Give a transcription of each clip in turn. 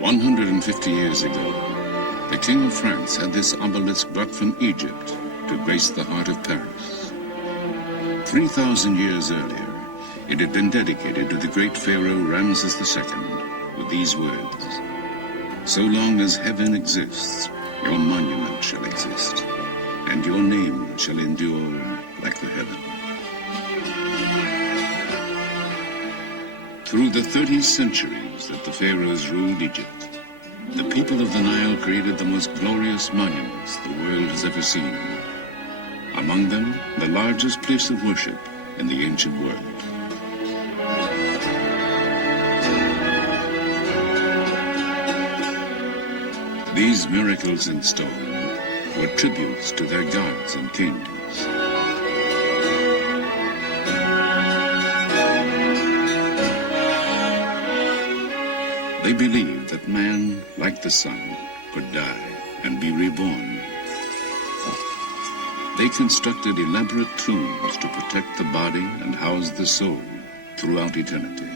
150 years ago, the King of France had this obelisk brought from Egypt to grace the heart of Paris. 3,000 years earlier, it had been dedicated to the great Pharaoh Ramses II with these words: "So long as heaven exists, your monument shall exist, and your name shall endure like the heaven." Through the 30 centuries that the Pharaohs ruled Egypt, the people of the Nile created the most glorious monuments the world has ever seen. Among them, the largest place of worship in the ancient world. These miracles in stone were tributes to their gods and kings. They believed that man, like the sun, could die and be reborn. They constructed elaborate tombs to protect the body and house the soul throughout eternity.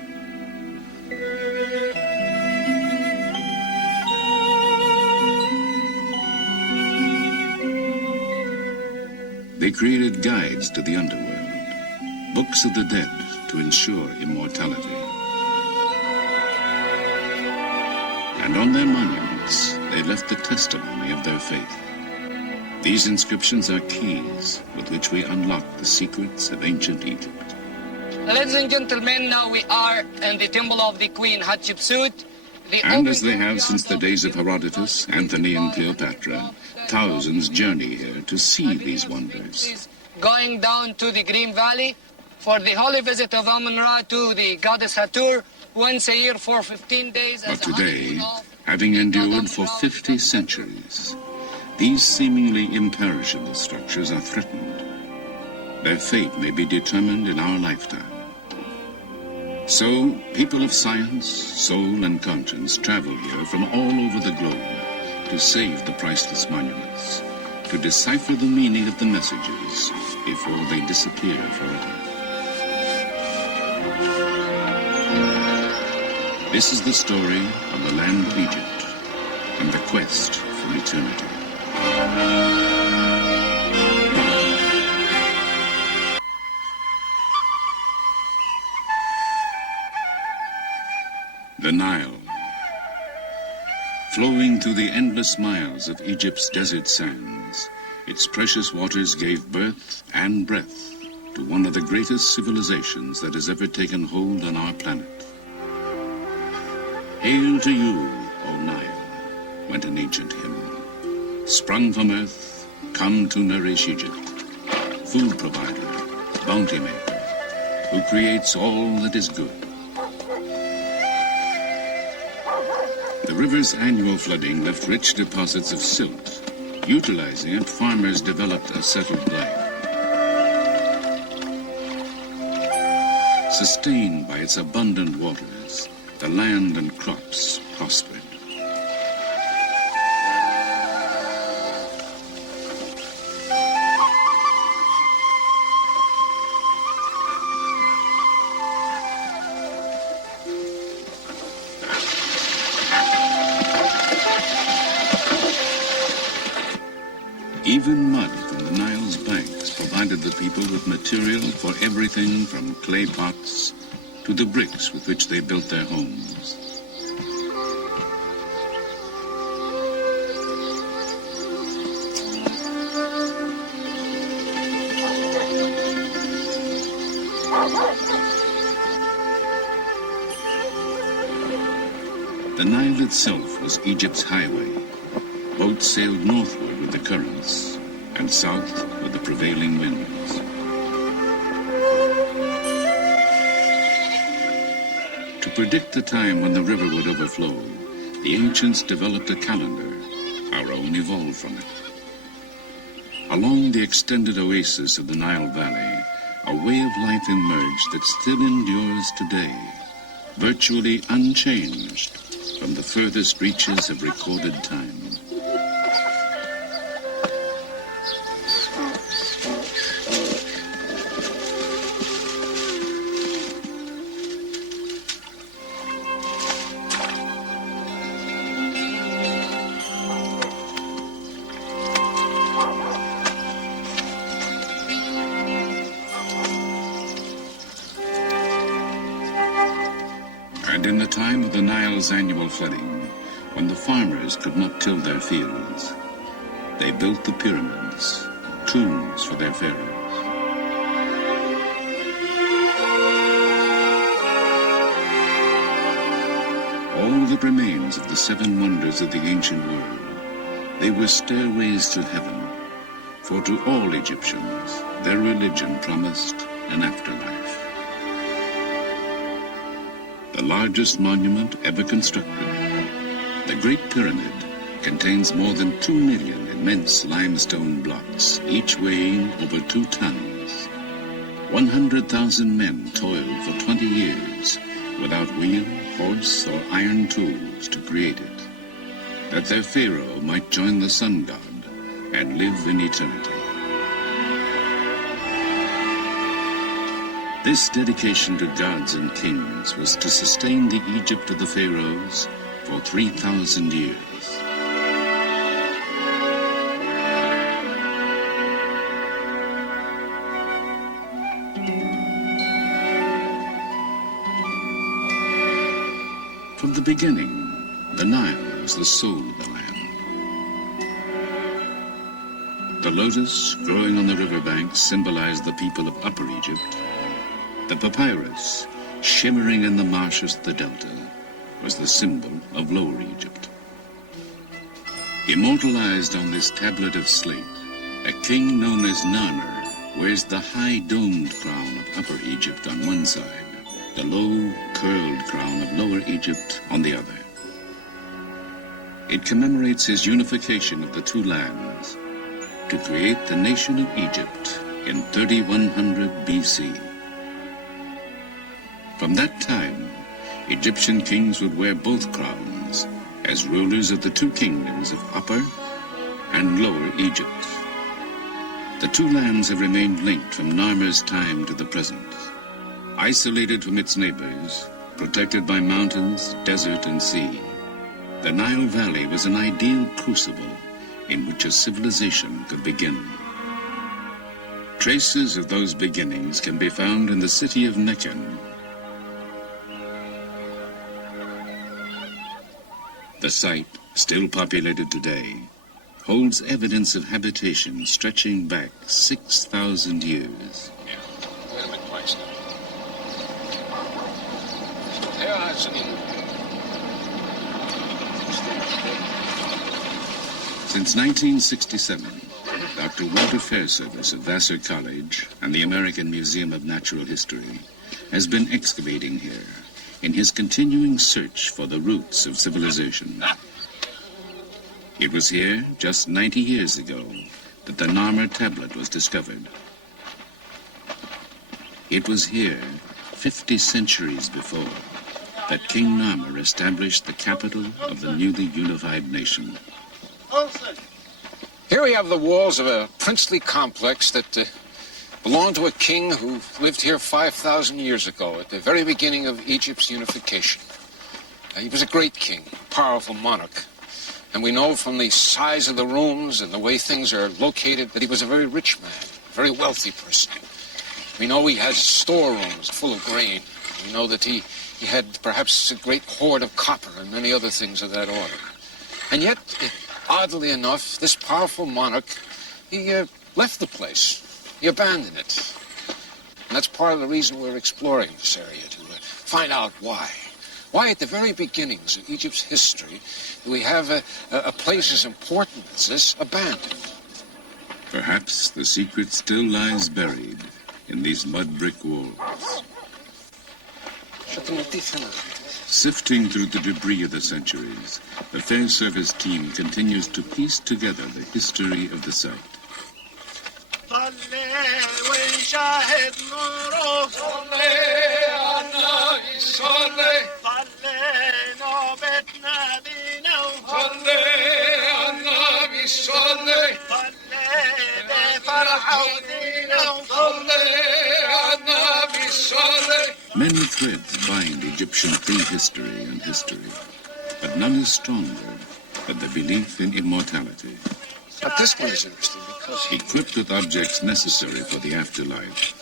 They created guides to the underworld, books of the dead to ensure immortality. And on their monuments, they left the testimony of their faith. These inscriptions are keys with which we unlock the secrets of ancient Egypt. Ladies and gentlemen, now we are in the temple of the Queen Hatshepsut. And as they have since the days of Herodotus, Anthony and Cleopatra, thousands journey here to see these wonders. Going down to the Green Valley for the holy visit of Amun-Ra to the goddess Hathor once a year for 15 days. But today, having endured for 50 centuries, these seemingly imperishable structures are threatened. Their fate may be determined in our lifetime. So, people of science, soul, and conscience travel here from all over the globe to save the priceless monuments, to decipher the meaning of the messages before they disappear forever. This is the story of the land of Egypt and the quest for eternity. The Nile, flowing through the endless miles of Egypt's desert sands, its precious waters gave birth and breath to one of the greatest civilizations that has ever taken hold on our planet. Hail to you, O Nile, went an ancient hymn. Sprung from earth, come to nourish Egypt, food provider, bounty maker, who creates all that is good. The river's annual flooding left rich deposits of silt. Utilizing it, farmers developed a settled life. Sustained by its abundant waters, the land and crops prospered. Even mud from the Nile's banks provided the people with material for everything from clay pots to the bricks with which they built their homes. The Nile itself was Egypt's highway. Boats sailed northward with the currents and south with the prevailing winds. To predict the time when the river would overflow, the ancients developed a calendar. Our own evolved from it. Along the extended oasis of the Nile Valley, a way of life emerged that still endures today, virtually unchanged from the furthest reaches of recorded time. And in the time of the Nile's annual flooding, when the farmers could not till their fields, they built the pyramids, tombs for their pharaohs. All that remains of the seven wonders of the ancient world, they were stairways to heaven, for to all Egyptians, their religion promised an afterlife. The largest monument ever constructed, the Great Pyramid, contains more than 2 million immense limestone blocks, each weighing over 2 tons. 100,000 men toiled for 20 years without wheel, horse, or iron tools to create it, that their pharaoh might join the sun god and live in eternity. This dedication to gods and kings was to sustain the Egypt of the pharaohs for 3,000 years. From the beginning, the Nile was the soul of the land. The lotus growing on the riverbanks symbolized the people of Upper Egypt. The papyrus, shimmering in the marshes of the delta, was the symbol of Lower Egypt. Immortalized on this tablet of slate, a king known as Narmer wears the high domed crown of Upper Egypt on one side, the low, curled crown of Lower Egypt on the other. It commemorates his unification of the two lands to create the nation of Egypt in 3100 BC. From that time, Egyptian kings would wear both crowns as rulers of the two kingdoms of Upper and Lower Egypt. The two lands have remained linked from Narmer's time to the present. Isolated from its neighbors, protected by mountains, desert, and sea, the Nile Valley was an ideal crucible in which a civilization could begin. Traces of those beginnings can be found in the city of Nekhen. The site, still populated today, holds evidence of habitation stretching back 6,000 years. Since 1967, Dr. Walter Fairservice of Vassar College and the American Museum of Natural History has been excavating here in his continuing search for the roots of civilization. It was here, just 90 years ago, that the Narmer tablet was discovered. It was here, 50 centuries before, that King Narmer established the capital of the newly unified nation. Here we have the walls of a princely complex that belonged to a king who lived here 5,000 years ago at the very beginning of Egypt's unification. He was a great king, a powerful monarch. And we know from the size of the rooms and the way things are located that he was a very rich man, a very wealthy person. We know he had storerooms full of grain. We know that he had perhaps a great hoard of copper and many other things of that order. And yet, oddly enough, this powerful monarch, he left the place. He abandoned it. And that's part of the reason we're exploring this area, to find out why. Why at the very beginnings of Egypt's history do we have a place as important as this abandoned? Perhaps the secret still lies buried in these mud brick walls. Sifting through the debris of the centuries, the Fairservice team continues to piece together the history of the site. Many threads bind Egyptian prehistory and history, but none is stronger than the belief in immortality. But this one is interesting because equipped with objects necessary for the afterlife,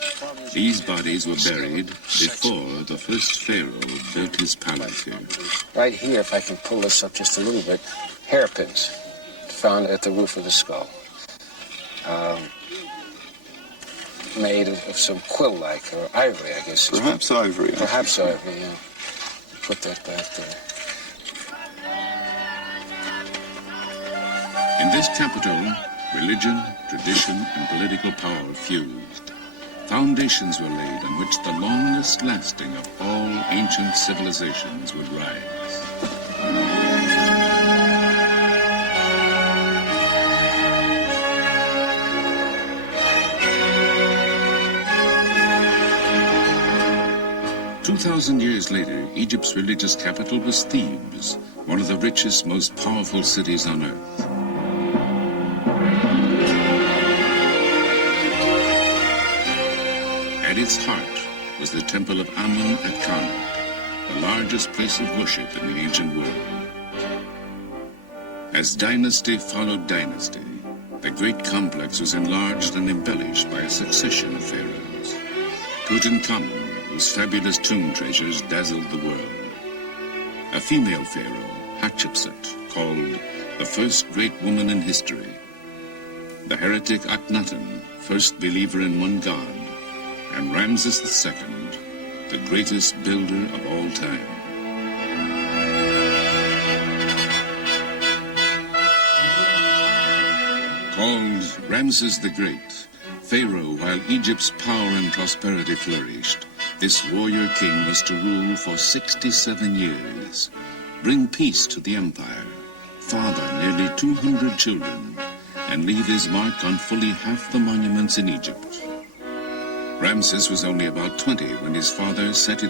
These bodies were buried before the first pharaoh built his palace here. Right here, if I can pull this up just a little bit, hairpins found at the roof of the skull. Made of some quill-like, or ivory, I guess. Perhaps ivory. Perhaps ivory, yeah. Put that back there. In this capital, religion, tradition, and political power fused. Foundations were laid on which the longest lasting of all ancient civilizations would rise. 2,000 years later, Egypt's religious capital was Thebes, one of the richest, most powerful cities on earth. At its heart was the temple of Amun at Karnak, the largest place of worship in the ancient world. As dynasty followed dynasty, the great complex was enlarged and embellished by a succession of pharaohs. Tutankhamun, whose fabulous tomb treasures dazzled the world. A female pharaoh, Hatshepsut, called the first great woman in history. The heretic Akhenaten, first believer in one god. And Ramses II, the greatest builder of all time. Called Ramses the Great, Pharaoh while Egypt's power and prosperity flourished, this warrior king was to rule for 67 years, bring peace to the empire, father nearly 200 children, and leave his mark on fully half the monuments in Egypt. Ramses was only about 20 when his father, Seti I,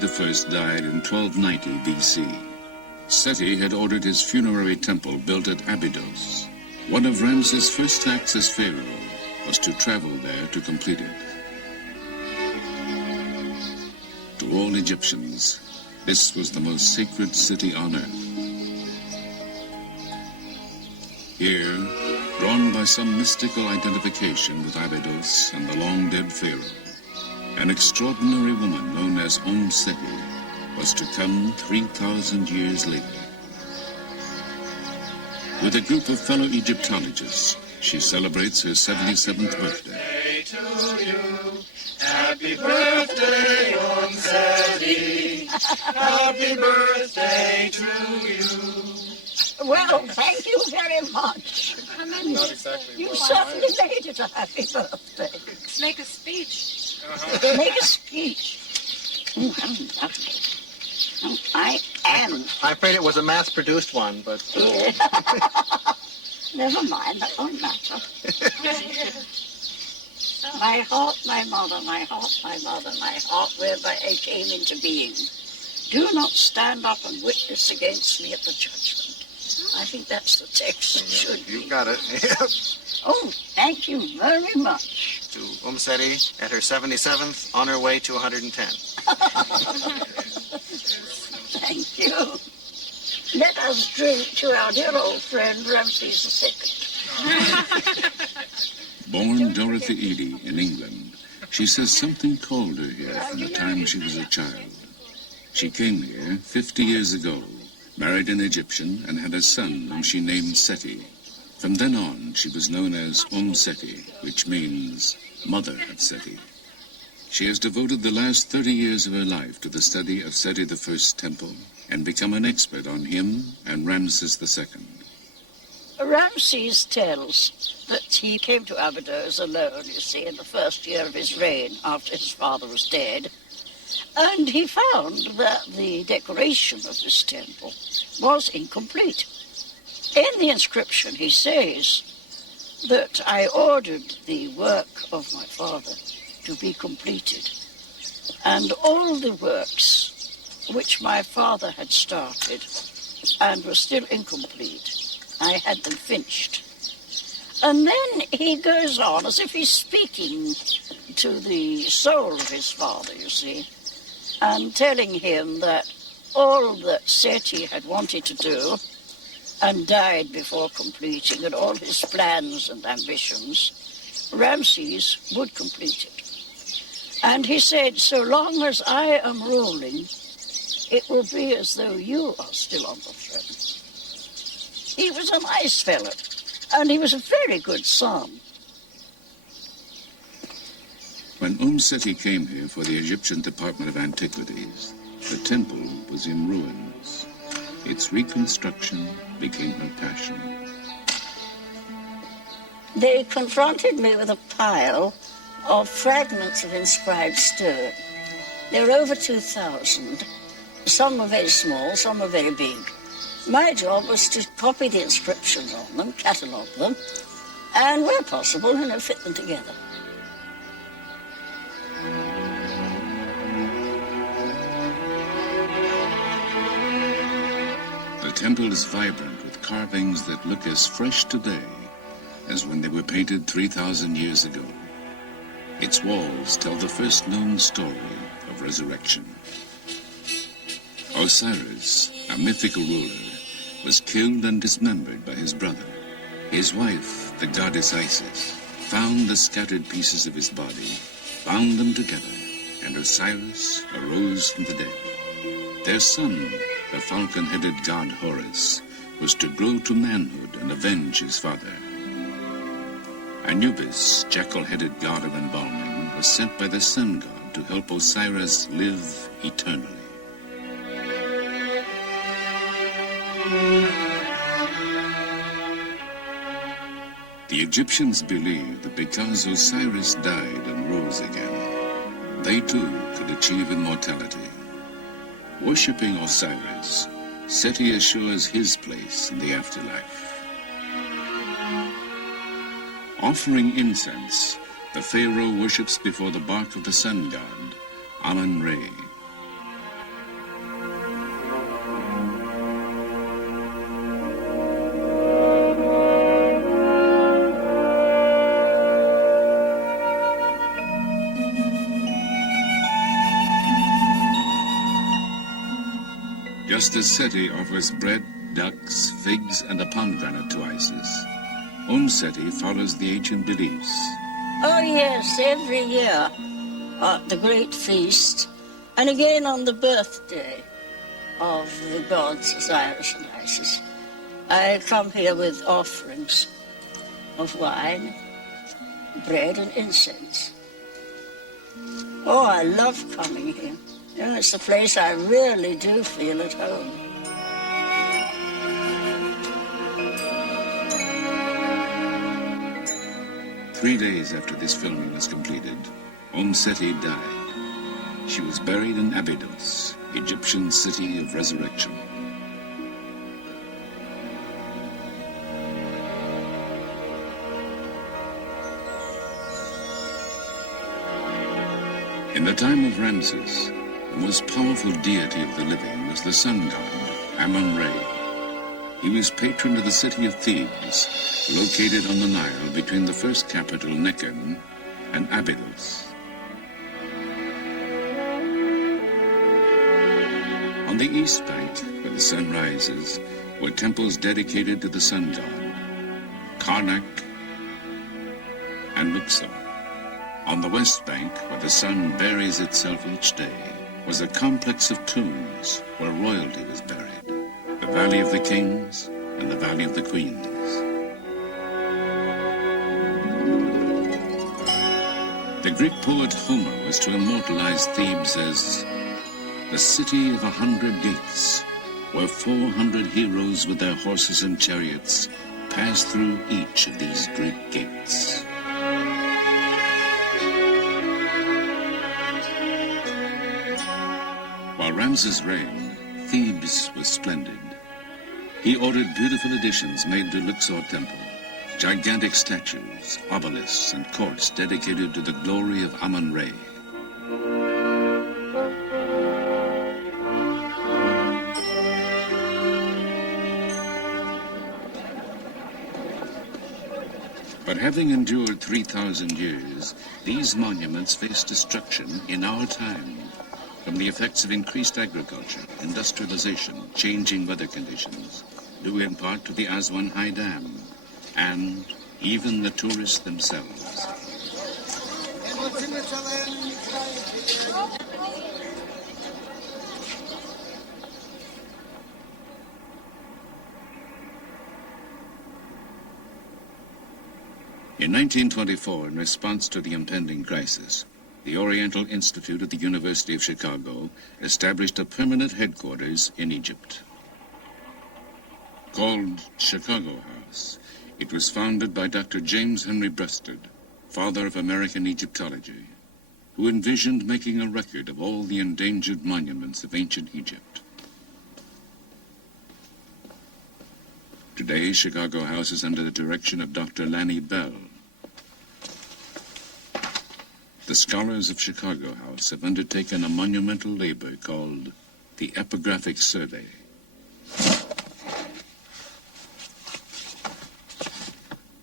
died in 1290 BC. Seti had ordered his funerary temple built at Abydos. One of Ramses' first acts as pharaoh was to travel there to complete it. To all Egyptians, this was the most sacred city on earth. Here, drawn by some mystical identification with Abydos and the long-dead pharaoh, an extraordinary woman known as Seti was to come 3,000 years later. With a group of fellow Egyptologists, she celebrates her 77th birthday. To you. Happy birthday, Seti. Happy birthday to you. Well, thank you very much. Not exactly. You certainly made it a happy birthday. Make a speech. Make a speech. Oh, how lovely. Oh, I am. I'm afraid it was a mass-produced one, but... Never mind, that won't matter. My heart, my mother, my heart, my mother, my heart, whereby I came into being. Do not stand up and witness against me at the judgment. I think that's the text. It should be. You got it. Oh, thank you very much. To Seti at her 77th, on her way to 110. Thank you. Let us drink to our dear old friend Ramses II. Born Dorothy Eady in England, she says something called her here from the time she was a child. She came here 50 years ago, married an Egyptian, and had a son whom she named Seti. From then on, she was known as Seti, which means Mother of Seti. She has devoted the last 30 years of her life to the study of Seti I's temple and become an expert on him and Ramses II. Ramses tells that he came to Abydos alone, you see, in the first year of his reign after his father was dead. And he found that the decoration of this temple was incomplete. In the inscription, he says that I ordered the work of my father to be completed. And all the works which my father had started and were still incomplete, I had them finished. And then he goes on as if he's speaking to the soul of his father, you see, and telling him that all that Seti had wanted to do and died before completing, and all his plans and ambitions, Ramses would complete it. And he said, so long as I am ruling, it will be as though you are still on the throne. He was a nice fellow, and he was a very good son. When Seti came here for the Egyptian Department of Antiquities, the temple was in ruins. Its reconstruction became her passion. They confronted me with a pile of fragments of inscribed stone. There were over 2,000. Some were very small, some were very big. My job was to copy the inscriptions on them, catalogue them, and where possible, fit them together. The temple is vibrant with carvings that look as fresh today as when they were painted 3,000 years ago. Its walls tell the first known story of resurrection. Osiris, a mythical ruler, was killed and dismembered by his brother. His wife, the goddess Isis, found the scattered pieces of his body, bound them together, and Osiris arose from the dead. Their son, the falcon-headed god Horus, was to grow to manhood and avenge his father. Anubis, jackal-headed god of embalming, was sent by the sun god to help Osiris live eternally. The Egyptians believed that because Osiris died and rose again, they too could achieve immortality. Worshipping Osiris, Seti assures his place in the afterlife. Offering incense, the pharaoh worships before the bark of the sun god, Amun-Re. Just as Seti offers bread, ducks, figs, and a pomegranate to Isis, Seti follows the ancient beliefs. Oh, yes, every year at the great feast, and again on the birthday of the gods Osiris and Isis, I come here with offerings of wine, bread, and incense. Oh, I love coming here. It's the place I really do feel at home. Three days after this filming was completed, Seti died. She was buried in Abydos, Egyptian city of resurrection. In the time of Ramses, the most powerful deity of the living was the sun god, Amun-Re. He was patron of the city of Thebes, located on the Nile between the first capital, Nekhen, and Abydos. On the east bank, where the sun rises, were temples dedicated to the sun god, Karnak and Luxor. On the west bank, where the sun buries itself each day, was a complex of tombs where royalty was buried. The Valley of the Kings and the Valley of the Queens. The Greek poet Homer was to immortalize Thebes as the city of 100 gates, where 400 heroes with their horses and chariots passed through each of these great gates. While Ramses reigned, Thebes was splendid. He ordered beautiful additions made to Luxor Temple, gigantic statues, obelisks, and courts dedicated to the glory of Amun-Re. But having endured 3,000 years, these monuments face destruction in our time from the effects of increased agriculture, industrialization, changing weather conditions, due in part to the Aswan High Dam, and even the tourists themselves. In 1924, in response to the impending crisis, the Oriental Institute at the University of Chicago established a permanent headquarters in Egypt. Called Chicago House, it was founded by Dr. James Henry Breasted, father of American Egyptology, who envisioned making a record of all the endangered monuments of ancient Egypt. Today, Chicago House is under the direction of Dr. Lanny Bell. The scholars of Chicago House have undertaken a monumental labor called the Epigraphic Survey.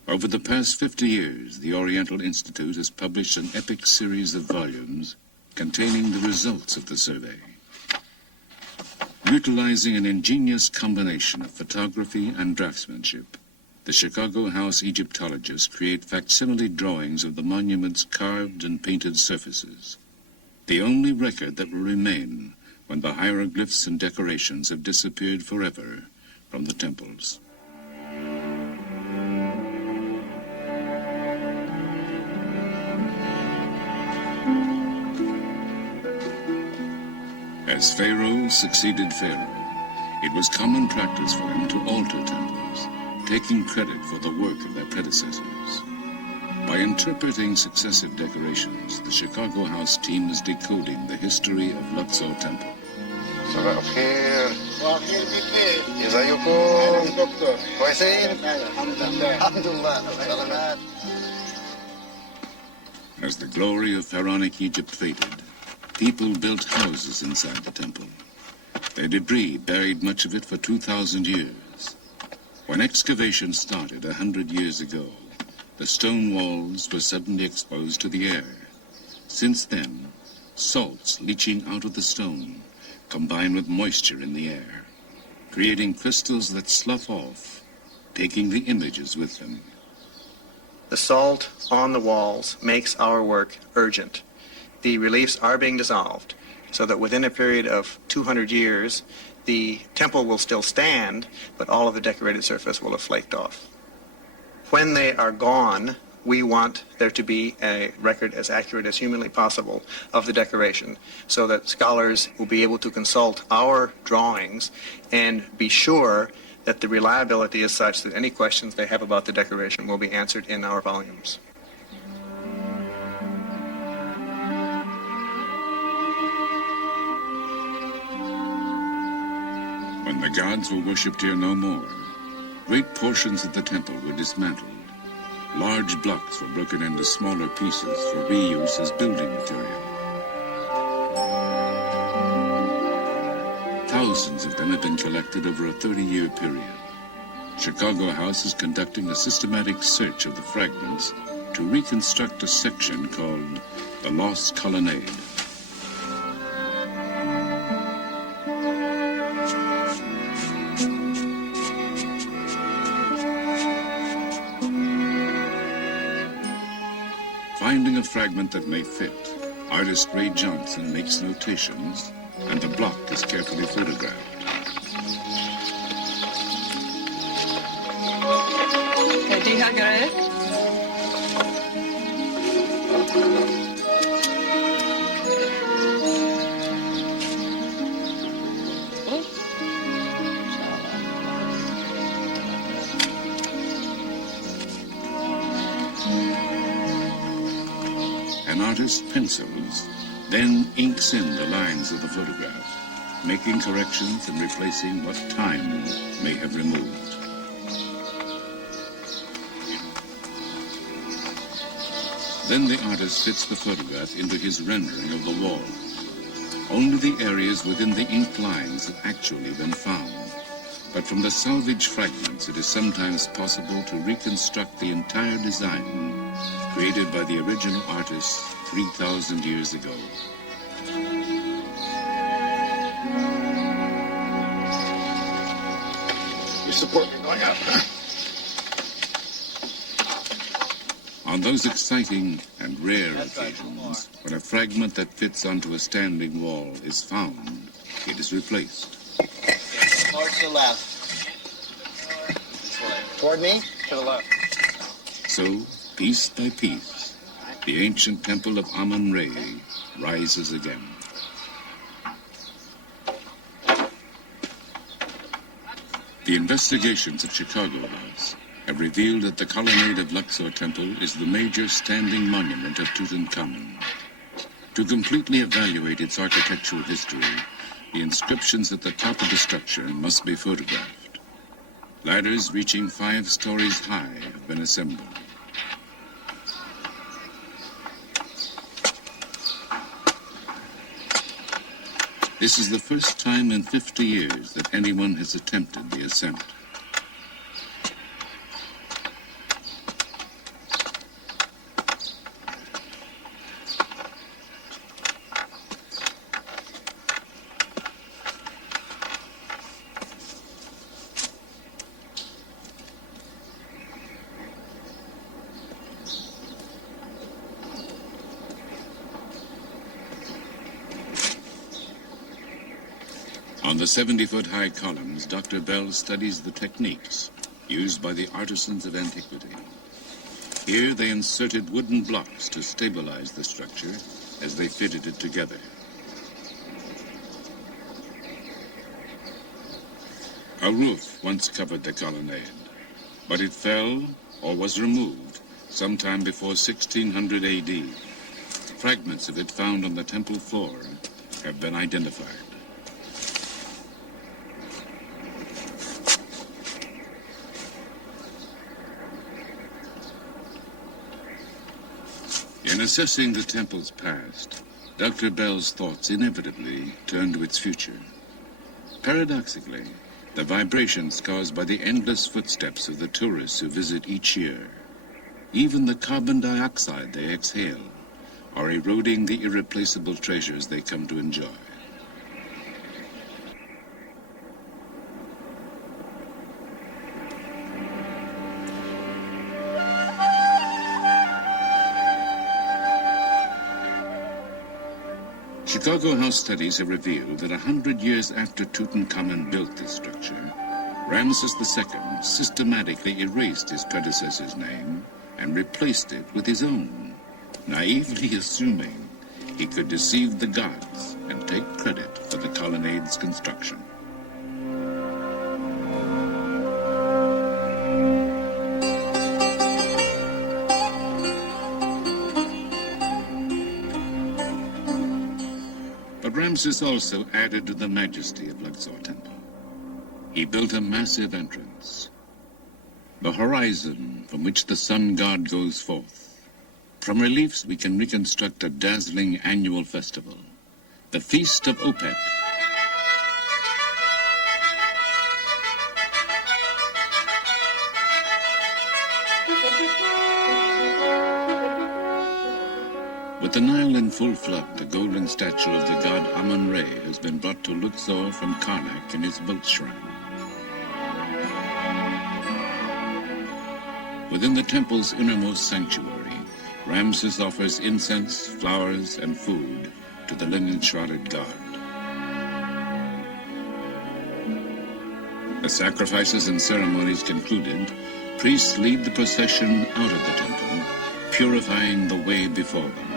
Over the past 50 years, the Oriental Institute has published an epic series of volumes containing the results of the survey. Utilizing an ingenious combination of photography and draftsmanship, the Chicago House Egyptologists create facsimile drawings of the monument's carved and painted surfaces, the only record that will remain when the hieroglyphs and decorations have disappeared forever from the temples. As Pharaoh succeeded Pharaoh, it was common practice for them to alter temples, taking credit for the work of their predecessors. By interpreting successive decorations, the Chicago House team is decoding the history of Luxor Temple. صباح الخير. صباح الخير بخير. ازيكم؟ دكتور. كويسين؟ الحمد لله. سلامات. As the glory of pharaonic Egypt faded, people built houses inside the temple. Their debris buried much of it for 2,000 years. When excavation started 100 years ago, the stone walls were suddenly exposed to the air. Since then, salts leaching out of the stone combine with moisture in the air, creating crystals that slough off, taking the images with them. The salt on the walls makes our work urgent. The reliefs are being dissolved, so that within a period of 200 years, the temple will still stand, but all of the decorated surface will have flaked off. When they are gone, we want there to be a record as accurate as humanly possible of the decoration, so that scholars will be able to consult our drawings and be sure that the reliability is such that any questions they have about the decoration will be answered in our volumes. When the gods were worshipped here no more, great portions of the temple were dismantled. Large blocks were broken into smaller pieces for reuse as building material. Thousands of them have been collected over a 30-year period. Chicago House is conducting a systematic search of the fragments to reconstruct a section called the Lost Colonnade. Finding a fragment that may fit, artist Ray Johnson makes notations, and the block is carefully photographed. An artist's pencils then inks in the lines of the photograph, making corrections and replacing what time may have removed. Then the artist fits the photograph into his rendering of the wall. Only the areas within the inked lines have actually been found. But from the salvaged fragments, it is sometimes possible to reconstruct the entire design created by the original artist 3,000 years ago. You support me going up? On those exciting and rare occasions, when a fragment that fits onto a standing wall is found, it is replaced. More to the left. This way. Toward me? To the left. So, piece by piece, the ancient temple of Amun-Re rises again. The investigations at Chicago House have revealed that the colonnade of Luxor Temple is the major standing monument of Tutankhamun. To completely evaluate its architectural history, the inscriptions at the top of the structure must be photographed. Ladders reaching 5 stories high have been assembled. This is the first time in 50 years that anyone has attempted the ascent. On the 70-foot-high columns, Dr. Bell studies the techniques used by the artisans of antiquity. Here they inserted wooden blocks to stabilize the structure as they fitted it together. A roof once covered the colonnade, but it fell or was removed sometime before 1600 AD. Fragments of it found on the temple floor have been identified. In assessing the temple's past, Dr. Bell's thoughts inevitably turn to its future. Paradoxically, the vibrations caused by the endless footsteps of the tourists who visit each year, even the carbon dioxide they exhale, are eroding the irreplaceable treasures they come to enjoy. Chicago House studies have revealed that 100 years after Tutankhamun built this structure, Ramses II systematically erased his predecessor's name and replaced it with his own, naively assuming he could deceive the gods and take credit for the colonnade's construction. Ramses also added to the majesty of Luxor Temple. He built a massive entrance, the horizon from which the sun god goes forth. From reliefs we can reconstruct a dazzling annual festival, the Feast of Opet. With the Nile in full flood, the golden statue of the god Amun-Re has been brought to Luxor from Karnak in his boat shrine. Within the temple's innermost sanctuary, Ramses offers incense, flowers, and food to the linen-shrouded god. The sacrifices and ceremonies concluded, priests lead the procession out of the temple, purifying the way before them.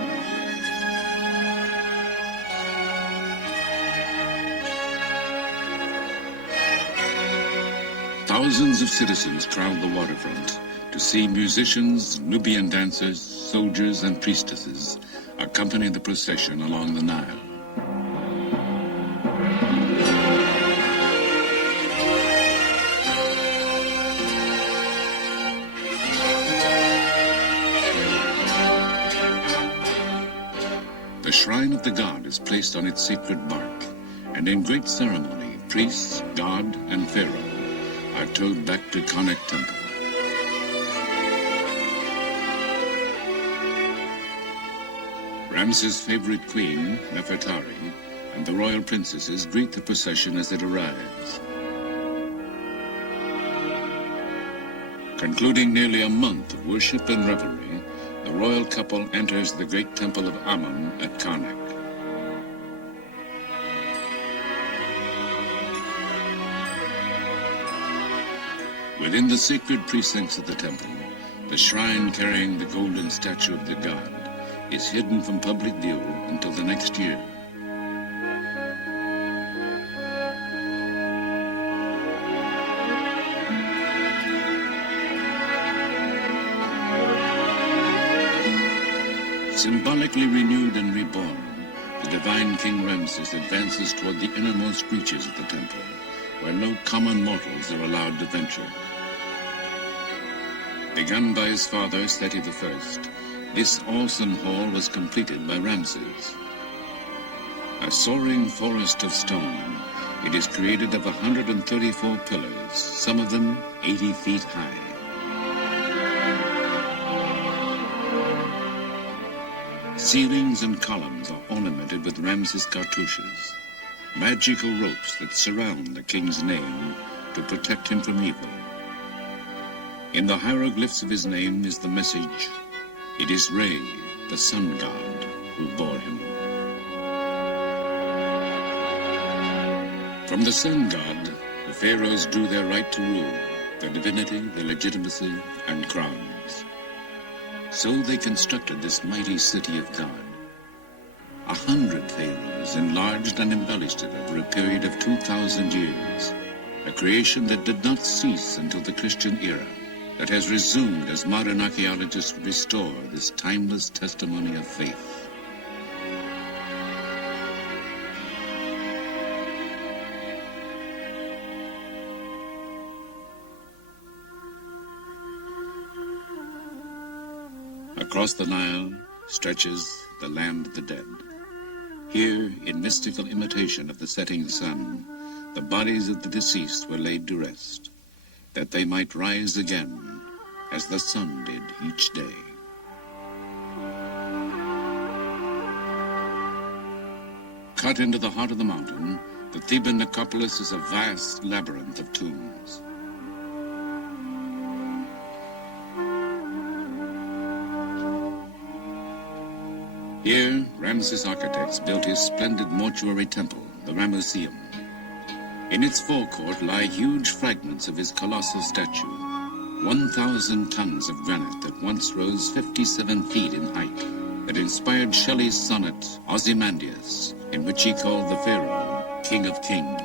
Thousands of citizens crowd the waterfront to see musicians, Nubian dancers, soldiers, and priestesses accompany the procession along the Nile. The shrine of the god is placed on its sacred bark, and in great ceremony, priests, god, and pharaoh are towed back to Karnak Temple. Ramses' favorite queen, Nefertari, and the royal princesses greet the procession as it arrives. Concluding nearly a month of worship and revelry, the royal couple enters the great temple of Amun at Karnak. Within the sacred precincts of the temple, the shrine carrying the golden statue of the god is hidden from public view until the next year. Symbolically renewed and reborn, the divine King Ramses advances toward the innermost reaches of the temple, where no common mortals are allowed to venture. Begun by his father, Seti I, this awesome hall was completed by Ramses. A soaring forest of stone, it is created of 134 pillars, some of them 80 feet high. Ceilings and columns are ornamented with Ramses cartouches, magical ropes that surround the king's name to protect him from evil. In the hieroglyphs of his name is the message, "It is Re, the sun god, who bore him." From the sun god, the pharaohs drew their right to rule, their divinity, their legitimacy, and crowns. So they constructed this mighty city of God. 100 pharaohs enlarged and embellished it over a period of 2,000 years, a creation that did not cease until the Christian era, that has resumed as modern archaeologists restore this timeless testimony of faith. Across the Nile stretches the land of the dead. Here, in mystical imitation of the setting sun, the bodies of the deceased were laid to rest, that they might rise again as the sun did each day. Cut into the heart of the mountain, the Theban necropolis is a vast labyrinth of tombs. Here, Ramses' architects built his splendid mortuary temple, the Ramesseum. In its forecourt lie huge fragments of his colossal statue, 1,000 tons of granite that once rose 57 feet in height, that inspired Shelley's sonnet, Ozymandias, in which he called the Pharaoh, King of Kings.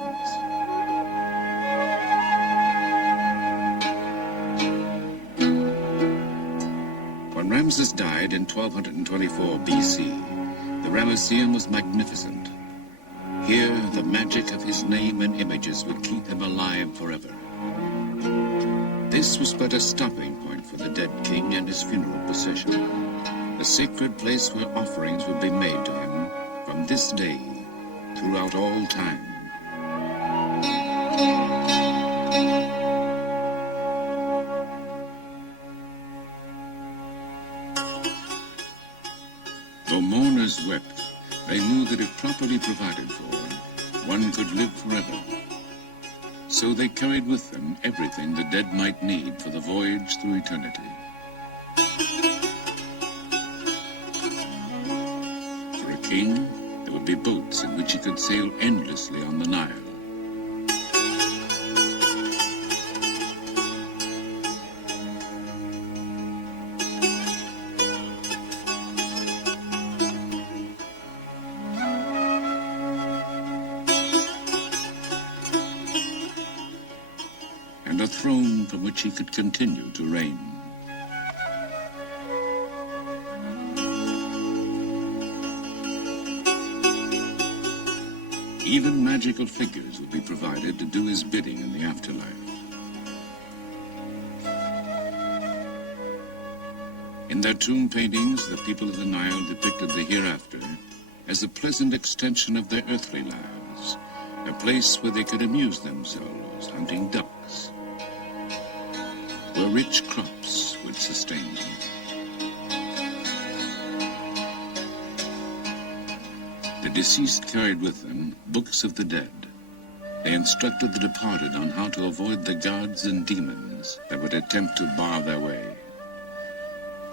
When Ramses died in 1224 BC, the Ramesseum was magnificent. Here, the magic of his name and images would keep him alive forever. This was but a stopping point for the dead king and his funeral procession, a sacred place where offerings would be made to him from this day throughout all time. Though mourners wept, they knew that if properly provided for, one could live forever. So they carried with them everything the dead might need for the voyage through eternity. For a king, there would be boats in which he could sail endlessly on the Nile. And a throne from which he could continue to reign. Even magical figures would be provided to do his bidding in the afterlife. In their tomb paintings, the people of the Nile depicted the hereafter as a pleasant extension of their earthly lives, a place where they could amuse themselves hunting ducks, where rich crops would sustain them. The deceased carried with them books of the dead. They instructed the departed on how to avoid the gods and demons that would attempt to bar their way.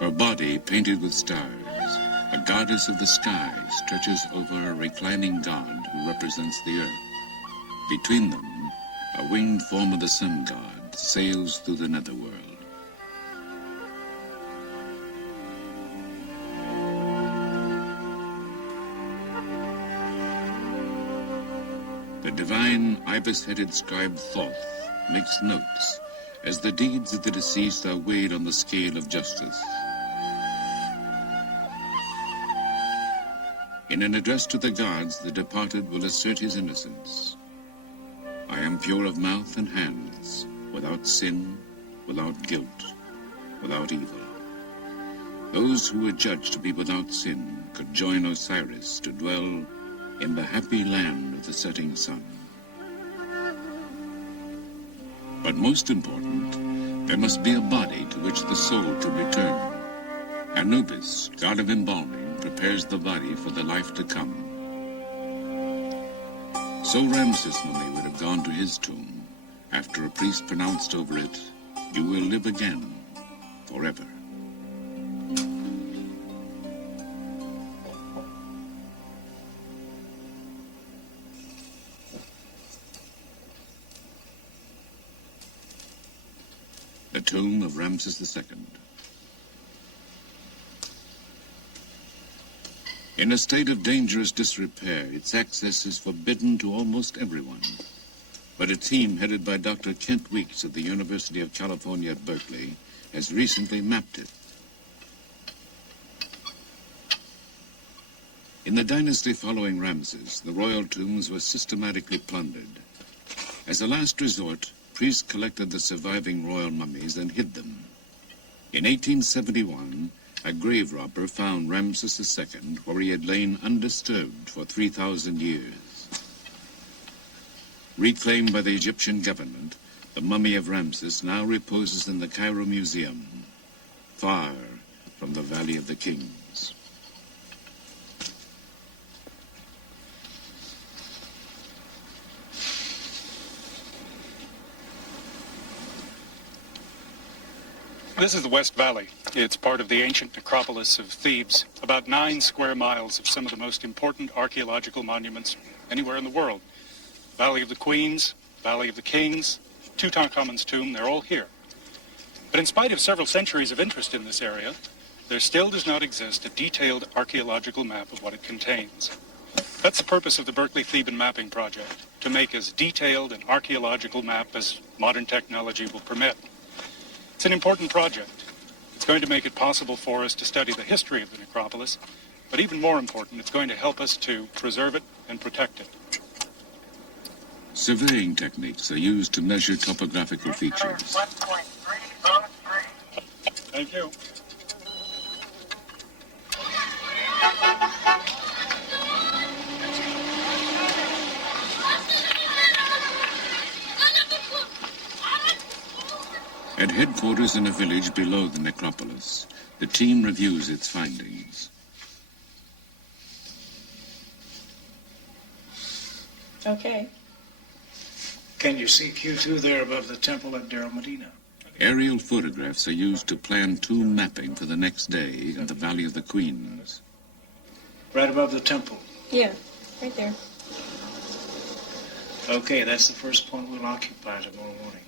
Her body painted with stars, a goddess of the sky stretches over a reclining god who represents the earth. Between them, a winged form of the sun god sails through the netherworld. The divine ibis-headed scribe Thoth makes notes as the deeds of the deceased are weighed on the scale of justice. In an address to the gods, the departed will assert his innocence. I am pure of mouth and hands, without sin, without guilt, without evil. Those who were judged to be without sin could join Osiris to dwell in the happy land of the setting sun. But most important, there must be a body to which the soul could return. Anubis, god of embalming, prepares the body for the life to come. So Ramses' mummy would have gone to his tomb after a priest pronounced over it, "You will live again, forever." The tomb of Ramses II. In a state of dangerous disrepair, its access is forbidden to almost everyone. But a team headed by Dr. Kent Weeks of the University of California at Berkeley has recently mapped it. In the dynasty following Ramses, the royal tombs were systematically plundered. As a last resort, priests collected the surviving royal mummies and hid them. In 1871, a grave robber found Ramses II where he had lain undisturbed for 3,000 years. Reclaimed by the Egyptian government, the mummy of Ramses now reposes in the Cairo Museum, far from the Valley of the Kings. This is the West Valley. It's part of the ancient necropolis of Thebes, about 9 square miles of some of the most important archaeological monuments anywhere in the world. Valley of the Queens, Valley of the Kings, Tutankhamun's tomb, they're all here. But in spite of several centuries of interest in this area, there still does not exist a detailed archaeological map of what it contains. That's the purpose of the Berkeley Theban Mapping Project, to make as detailed an archaeological map as modern technology will permit. It's an important project. It's going to make it possible for us to study the history of the necropolis, but even more important, it's going to help us to preserve it and protect it. Surveying techniques are used to measure topographical features. Thank you. At headquarters in a village below the necropolis, the team reviews its findings. Okay. Can you see Q2 there above the temple at Deir Medina? Aerial photographs are used to plan tomb mapping for the next day in the Valley of the Queens. Right above the temple. Yeah, right there. Okay, that's the first point we'll occupy tomorrow morning.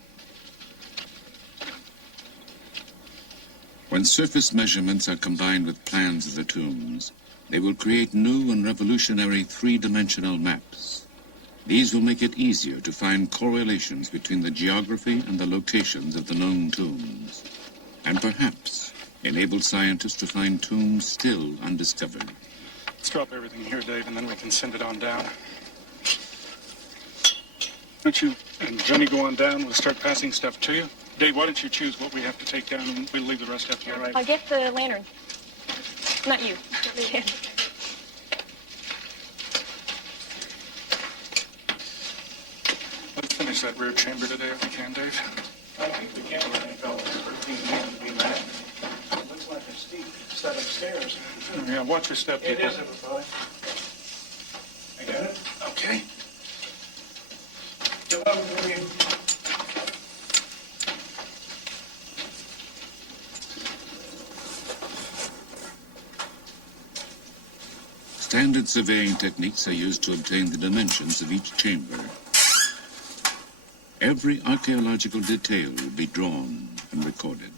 When surface measurements are combined with plans of the tombs, they will create new and revolutionary three-dimensional maps. These will make it easier to find correlations between the geography and the locations of the known tombs, and perhaps enable scientists to find tombs still undiscovered. Let's drop everything here, Dave, and then we can send it on down. Why don't you and Jenny go on down? We'll start passing stuff to you. Dave, why don't you choose what we have to take down, and we'll leave the rest up here. I'll get the lantern. Not you. Let's finish that rear chamber today if we can, Dave. I think we can. Looks like a steep set of stairs. Yeah, watch your step, people. It is, everybody. I got it? Okay. Get up, Marie. Standard surveying techniques are used to obtain the dimensions of each chamber. Every archaeological detail will be drawn and recorded.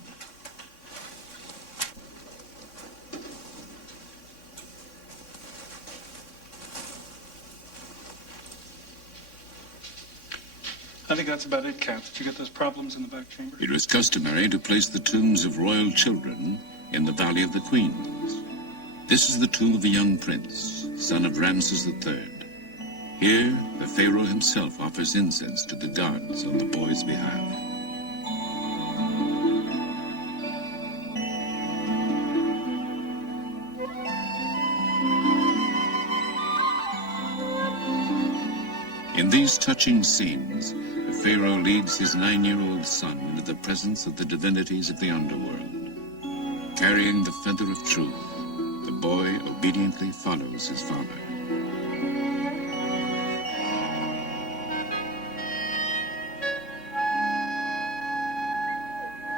I think that's about it, Kat. Did you get those problems in the back chamber? It was customary to place the tombs of royal children in the Valley of the Queens. This is the tomb of a young prince, son of Ramses III. Here, the pharaoh himself offers incense to the gods on the boy's behalf. In these touching scenes, the pharaoh leads his 9-year-old son into the presence of the divinities of the underworld. Carrying the feather of truth, the boy obediently follows his father.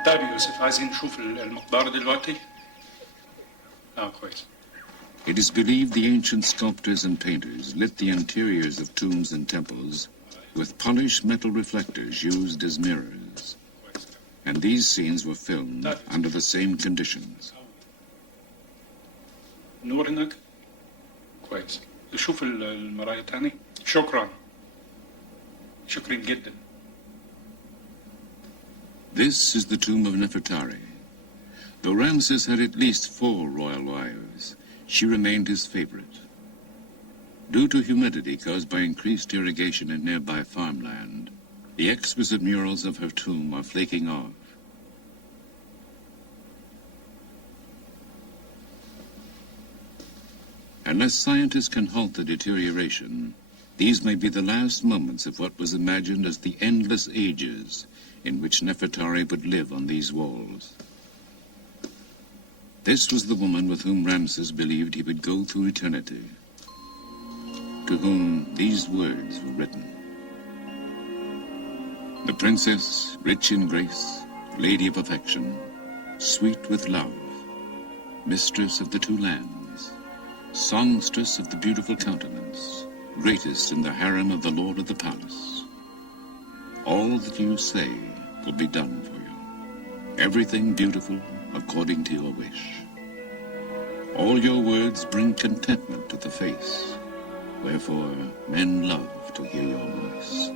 طيب يوسف عايزين نشوف المقبرة دلوقتي؟ كويس. It is believed the ancient sculptors and painters lit the interiors of tombs and temples with polished metal reflectors used as mirrors. And these scenes were filmed under the same conditions. نور هناك؟ كويس. شوف المراية تاني. شكرا. شكرا جدا. This is the tomb of Nefertari. Though Ramses had at least 4 royal wives, she remained his favorite. Due to humidity caused by increased irrigation in nearby farmland, the exquisite murals of her tomb are flaking off. Unless scientists can halt the deterioration, these may be the last moments of what was imagined as the endless ages in which Nefertari would live on these walls. This was the woman with whom Ramses believed he would go through eternity, to whom these words were written. The princess, rich in grace, lady of affection, sweet with love, mistress of the 2 lands, songstress of the beautiful countenance, greatest in the harem of the lord of the palace. All that you say will be done for you. Everything beautiful according to your wish. All your words bring contentment to the face, wherefore men love to hear your voice.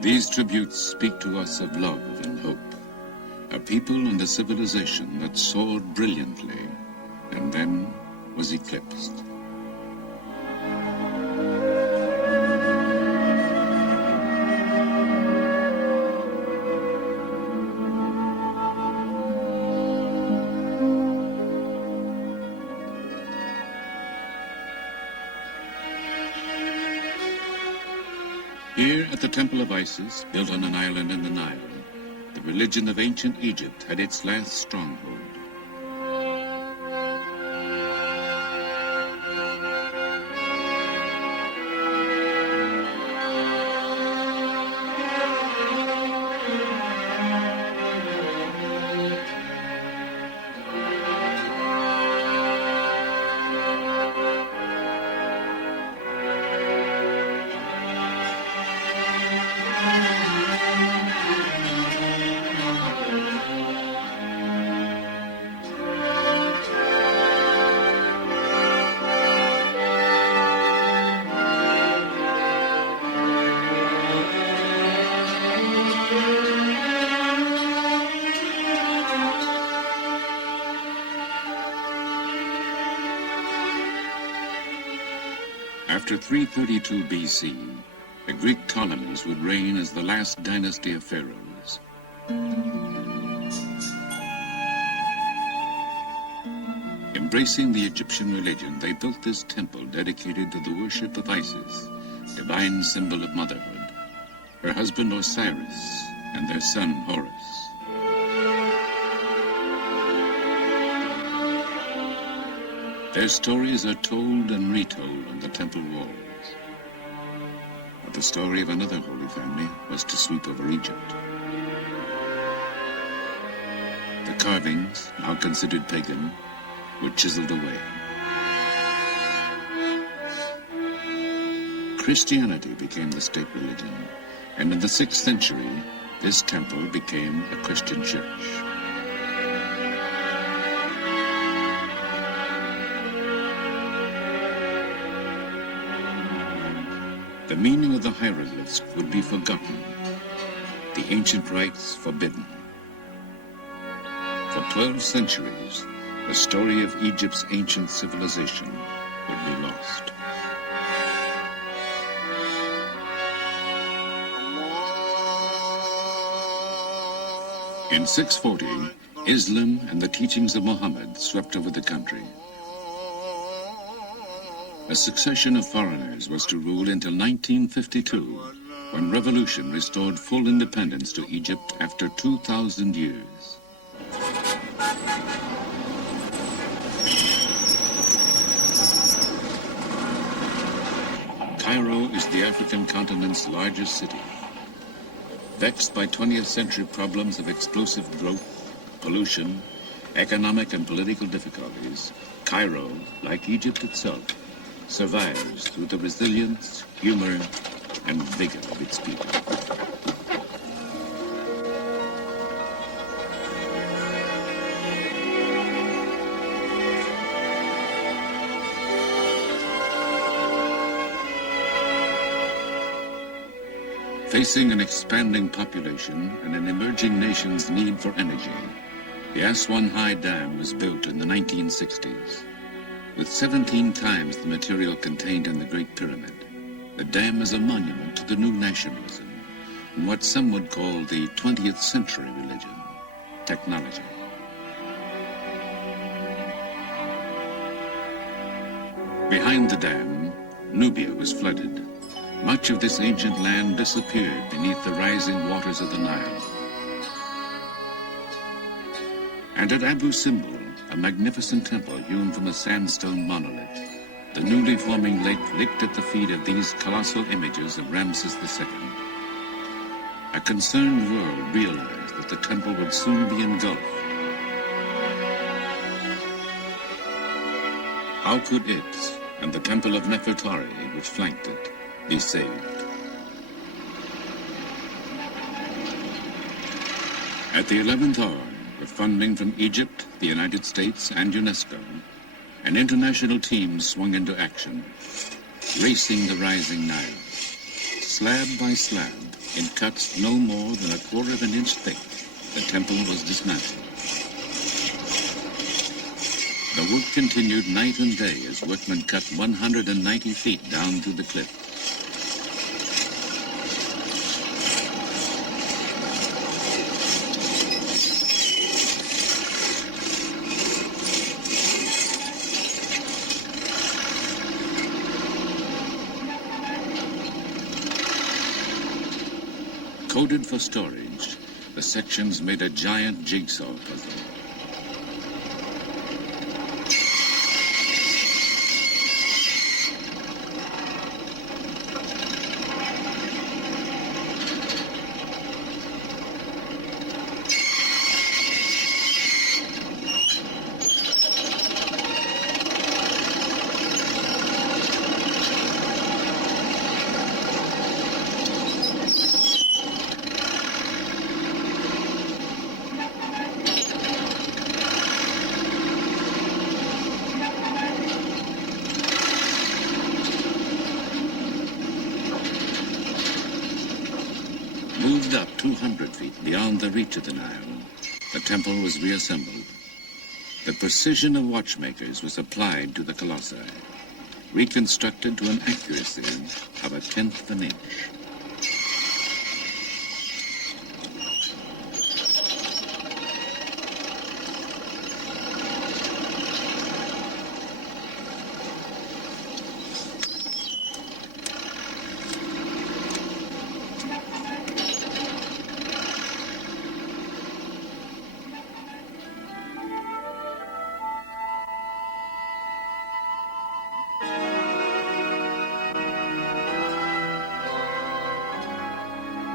These tributes speak to us of love and hope, a people and a civilization that soared brilliantly and then was eclipsed. Here at the Temple of Isis, built on an island in the Nile, the religion of ancient Egypt had its last stronghold. After 332 BC, the Greek Ptolemies would reign as the last dynasty of pharaohs. Embracing the Egyptian religion, they built this temple dedicated to the worship of Isis, divine symbol of motherhood, her husband Osiris, and their son Horus. Their stories are told and retold on the temple walls. But the story of another holy family was to sweep over Egypt. The carvings, now considered pagan, were chiseled away. Christianity became the state religion, and in the 6th century, this temple became a Christian church. The meaning of the hieroglyphs would be forgotten, the ancient rites forbidden. For 12 centuries, the story of Egypt's ancient civilization would be lost. In 640, Islam and the teachings of Muhammad swept over the country. A succession of foreigners was to rule until 1952, when revolution restored full independence to Egypt after 2,000 years. Cairo is the African continent's largest city. Vexed by 20th century problems of explosive growth, pollution, economic and political difficulties, Cairo, like Egypt itself, survives through the resilience, humor, and vigor of its people. Facing an expanding population and an emerging nation's need for energy, the Aswan High Dam was built in the 1960s. With 17 times the material contained in the Great Pyramid, the dam is a monument to the new nationalism and what some would call the 20th century religion, technology. Behind the dam, Nubia was flooded. Much of this ancient land disappeared beneath the rising waters of the Nile. And at Abu Simbel, a magnificent temple hewn from a sandstone monolith, the newly forming lake licked at the feet of these colossal images of Ramses II. A concerned world realized that the temple would soon be engulfed. How could it, and the temple of Nefertari, which flanked it, be saved? At the 11th hour, with funding from Egypt, the United States, and UNESCO, an international team swung into action, racing the rising Nile. Slab by slab, in cuts no more than 1/4 of an inch thick, the temple was dismantled. The work continued night and day as workmen cut 190 feet down through the cliff. Coded for storage, the sections made a giant jigsaw puzzle. Moved up 200 feet beyond the reach of the Nile, the temple was reassembled. The precision of watchmakers was applied to the colossi, reconstructed to an accuracy of 1/10 of an inch.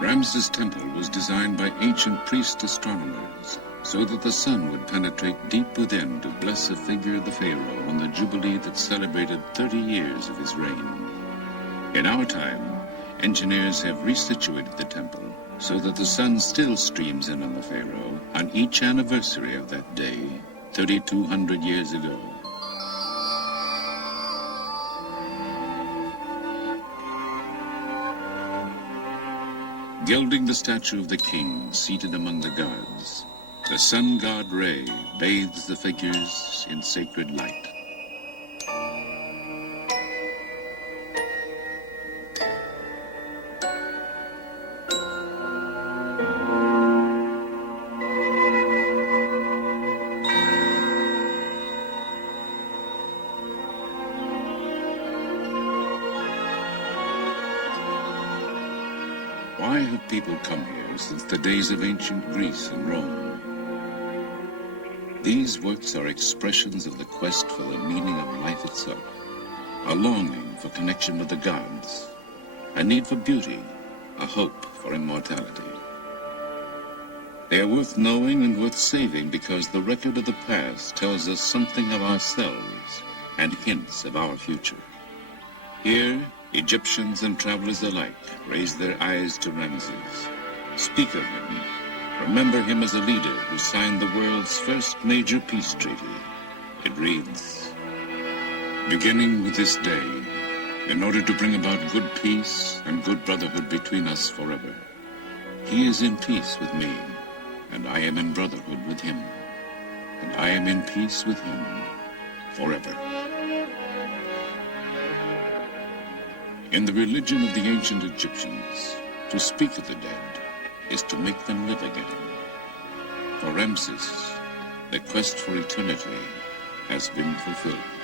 Ramses' temple was designed by ancient priest astronomers so that the sun would penetrate deep within to bless a figure of the Pharaoh on the jubilee that celebrated 30 years of his reign. In our time, engineers have resituated the temple so that the sun still streams in on the Pharaoh on each anniversary of that day, 3,200 years ago. Gilding the statue of the king seated among the gods, the sun god Re bathes the figures in sacred light. Why have people come here since the days of ancient Greece and Rome? These works are expressions of the quest for the meaning of life itself, a longing for connection with the gods, a need for beauty, a hope for immortality. They are worth knowing and worth saving because the record of the past tells us something of ourselves and hints of our future. Here, Egyptians and travelers alike raise their eyes to Ramses, speak of him, remember him as a leader who signed the world's first major peace treaty. It reads, "Beginning with this day, in order to bring about good peace and good brotherhood between us forever, he is in peace with me, and I am in brotherhood with him, and I am in peace with him forever." In the religion of the ancient Egyptians, to speak of the dead is to make them live again. For Ramses, the quest for eternity has been fulfilled.